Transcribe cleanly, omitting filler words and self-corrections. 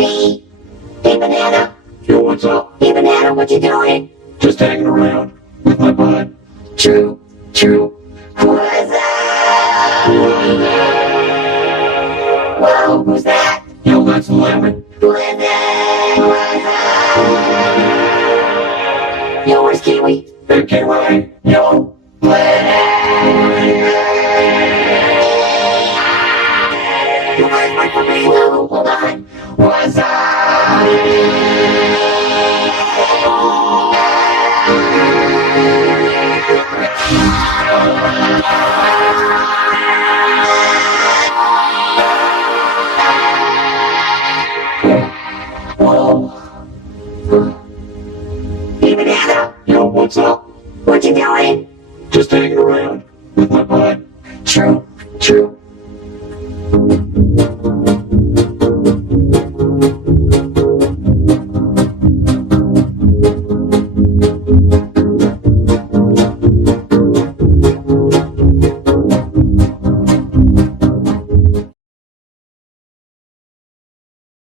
Hey, hey banana. Yo, what's up? Hey banana, what you doing? Just hanging around with my bud. True. What's up? Whoa, who's that? Yo, that's the lemon. What's up? Yo, where's Kiwi? Hey, Kiwi. Yo. Wait for me, no, hold on. What's up? Hey banana, Yo, what's up? what you doing? Just hanging around with my bud.